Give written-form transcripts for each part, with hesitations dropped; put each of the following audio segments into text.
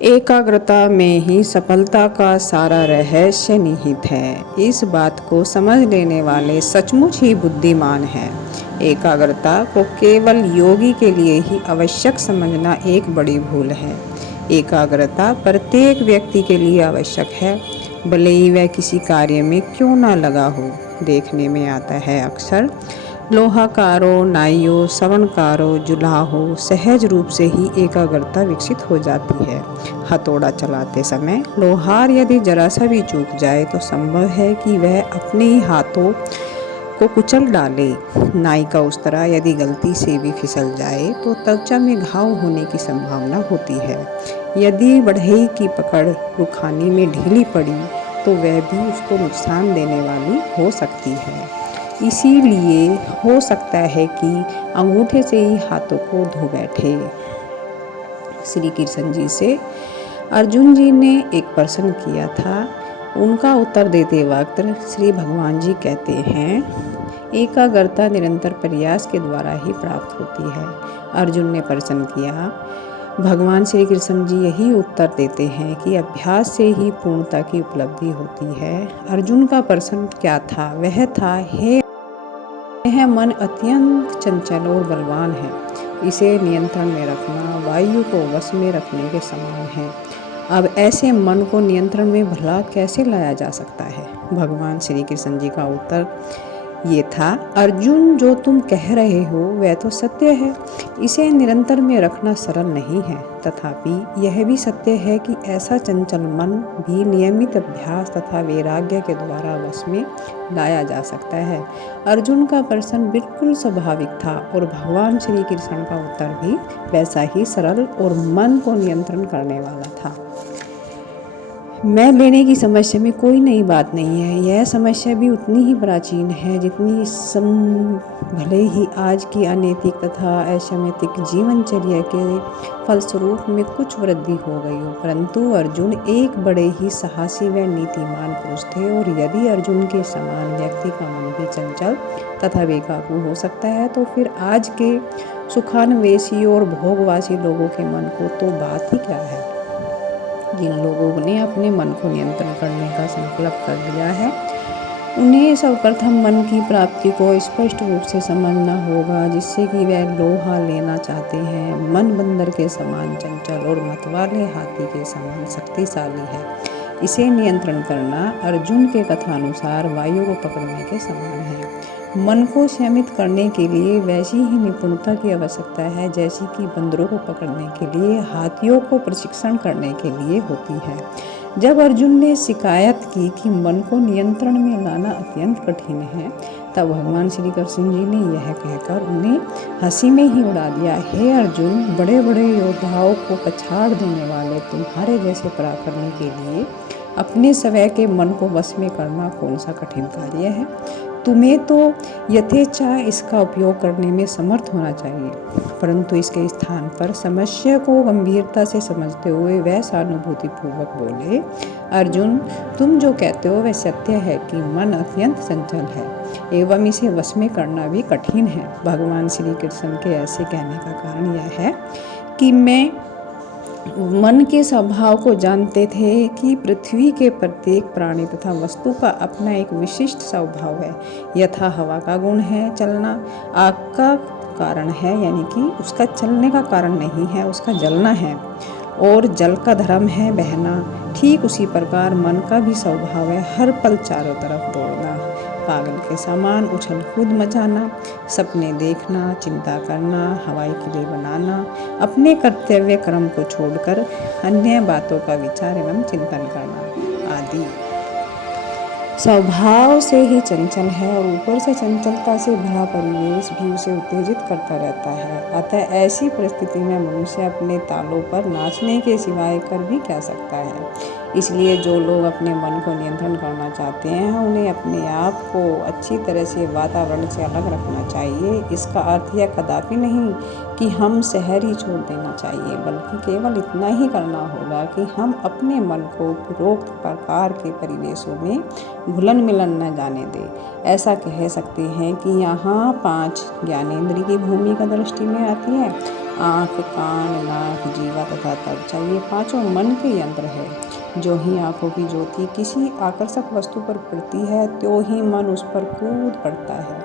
एकाग्रता में ही सफलता का सारा रहस्य निहित है। इस बात को समझ लेने वाले सचमुच ही बुद्धिमान हैं। एकाग्रता को केवल योगी के लिए ही आवश्यक समझना एक बड़ी भूल है। एकाग्रता प्रत्येक व्यक्ति के लिए आवश्यक है, भले ही वह किसी कार्य में क्यों ना लगा हो। देखने में आता है अक्सर लोहाकारों, नाइयों, श्रवणकारों, जुलाहों सहज रूप से ही एकाग्रता विकसित हो जाती है। हथौड़ा चलाते समय लोहार यदि जरा सा भी चूक जाए तो संभव है कि वह अपने ही हाथों को कुचल डाले। नाई का उस्तरा यदि गलती से भी फिसल जाए तो त्वचा में घाव होने की संभावना होती है। यदि बढ़ई की पकड़ रुखानी में ढीली पड़ी तो वह भी उसको नुकसान देने वाली हो सकती है। इसीलिए हो सकता है कि अंगूठे से ही हाथों को धो बैठे। श्री कृष्ण जी से अर्जुन जी ने एक प्रश्न किया था। उनका उत्तर देते वक्त श्री भगवान जी कहते हैं, एकाग्रता निरंतर प्रयास के द्वारा ही प्राप्त होती है। अर्जुन ने प्रश्न किया। भगवान श्री कृष्ण जी यही उत्तर देते हैं कि अभ्यास से ही पूर्णता की उपलब्धि होती है। अर्जुन का प्रश्न क्या था? वह था, हे यह मन अत्यंत चंचल और बलवान है, इसे नियंत्रण में रखना वायु को वश में रखने के समान है। अब ऐसे मन को नियंत्रण में भला कैसे लाया जा सकता है? भगवान श्री कृष्ण जी का उत्तर ये था, अर्जुन जो तुम कह रहे हो वह तो सत्य है, इसे निरंतर में रखना सरल नहीं है। तथापि यह भी सत्य है कि ऐसा चंचल मन भी नियमित अभ्यास तथा वैराग्य के द्वारा वश में लाया जा सकता है। अर्जुन का प्रश्न बिल्कुल स्वाभाविक था और भगवान श्री कृष्ण का उत्तर भी वैसा ही सरल और मन को नियंत्रण करने वाला था। मैं लेने की समस्या में कोई नई बात नहीं है। यह समस्या भी उतनी ही प्राचीन है जितनी भले ही आज की अनैतिक तथा असैमिक जीवनचर्या के फलस्वरूप में कुछ वृद्धि हो गई हो, परंतु अर्जुन एक बड़े ही साहसी व नीतिमान पुरुष थे और यदि अर्जुन के समान व्यक्ति का मन भी चंचल तथा बेकाबू हो सकता है तो फिर आज के सुखान्वेषी और भोगवासी लोगों के मन को तो बात ही क्या है। जिन लोगों ने अपने मन को नियंत्रण करने का संकल्प कर लिया है, उन्हें सर्वप्रथम मन की प्राप्ति को स्पष्ट रूप से समझना होगा, जिससे कि वह लोहा लेना चाहते हैं। मन बंदर के समान चंचल और मतवाले हाथी के समान शक्तिशाली है। इसे नियंत्रण करना अर्जुन के कथानुसार वायु को पकड़ने के समान है। मन को संयमित करने के लिए वैसी ही निपुणता की आवश्यकता है जैसी कि बंदरों को पकड़ने के लिए हाथियों को प्रशिक्षण करने के लिए होती है। जब अर्जुन ने शिकायत की कि मन को नियंत्रण में लाना अत्यंत कठिन है, तब भगवान श्री कृष्ण जी ने यह कहकर उन्हें हंसी में ही उड़ा दिया। हे अर्जुन, बड़े बड़े योद्धाओं को पछाड़ देने वाले तुम्हारे जैसे पराक्रमी के लिए अपने स्वयं के मन को वश में करना कौन सा कठिन कार्य है? तुम्हें तो यथेच्छा इसका उपयोग करने में समर्थ होना चाहिए। परंतु इसके स्थान पर समस्या को गंभीरता से समझते हुए वह सहानुभूतिपूर्वक बोले, अर्जुन, तुम जो कहते हो वह सत्य है कि मन अत्यंत चंचल है एवं इसे वश में करना भी कठिन है। भगवान श्री कृष्ण के ऐसे कहने का कारण यह है कि मैं मन के स्वभाव को जानते थे कि पृथ्वी के प्रत्येक प्राणी तथा वस्तु का अपना एक विशिष्ट स्वभाव है। यथा हवा का गुण है चलना, आग का कारण है, यानी कि उसका चलने का कारण नहीं है, उसका जलना है, और जल का धर्म है बहना। ठीक उसी प्रकार मन का भी स्वभाव है हर पल चारों तरफ दौड़ना, पागल के समान उछल कूद मचाना, सपने देखना, चिंता करना, हवाई किले बनाना, अपने कर्तव्य क्रम को छोड़कर अन्य बातों का विचार एवं चिंतन करना आदि। स्वभाव से ही चंचल है और ऊपर से चंचलता से भरा परिवेश भी उसे उत्तेजित करता रहता है। अतः ऐसी परिस्थिति में मनुष्य अपने तालों पर नाचने के सिवाय कर भी क्या सकता है। इसलिए जो लोग अपने मन को नियंत्रण करना चाहते हैं, उन्हें अपने आप को अच्छी तरह से वातावरण से अलग रखना चाहिए। इसका अर्थ यह कदापि नहीं कि हम शहर ही छोड़ देना चाहिए, बल्कि केवल इतना ही करना होगा कि हम अपने मन को उपरोक्त प्रकार के परिवेशों में घुलन मिलन न जाने दे। ऐसा कह सकते हैं कि यहाँ 5 ज्ञानेंद्रिय की भूमिका दृष्टि में आती है। आँख, कान, नाक, जीवा तथा त्वचा ये पांचों मन के यंत्र है। जो ही आँखों की ज्योति किसी आकर्षक वस्तु पर पड़ती है त्यों ही मन उस पर कूद पड़ता है।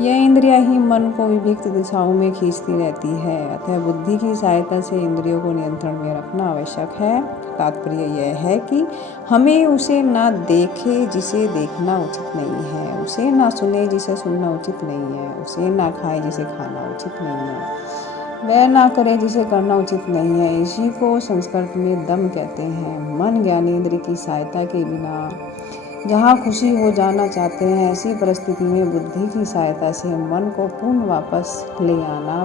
यह इंद्रियां ही मन को विभिन्न दिशाओं में खींचती रहती है। अतः बुद्धि की सहायता से इंद्रियों को नियंत्रण में रखना आवश्यक है। तात्पर्य यह है कि हमें उसे ना देखे जिसे देखना उचित नहीं है, उसे ना सुने जिसे सुनना उचित नहीं है, उसे ना खाए जिसे खाना उचित नहीं है, वह ना करे जिसे करना उचित नहीं है। इसी को संस्कृत में दम कहते हैं। मन ज्ञानेंद्रिय की सहायता के बिना जहाँ खुशी हो जाना चाहते हैं, ऐसी परिस्थिति में बुद्धि की सहायता से मन को पुनः वापस ले आना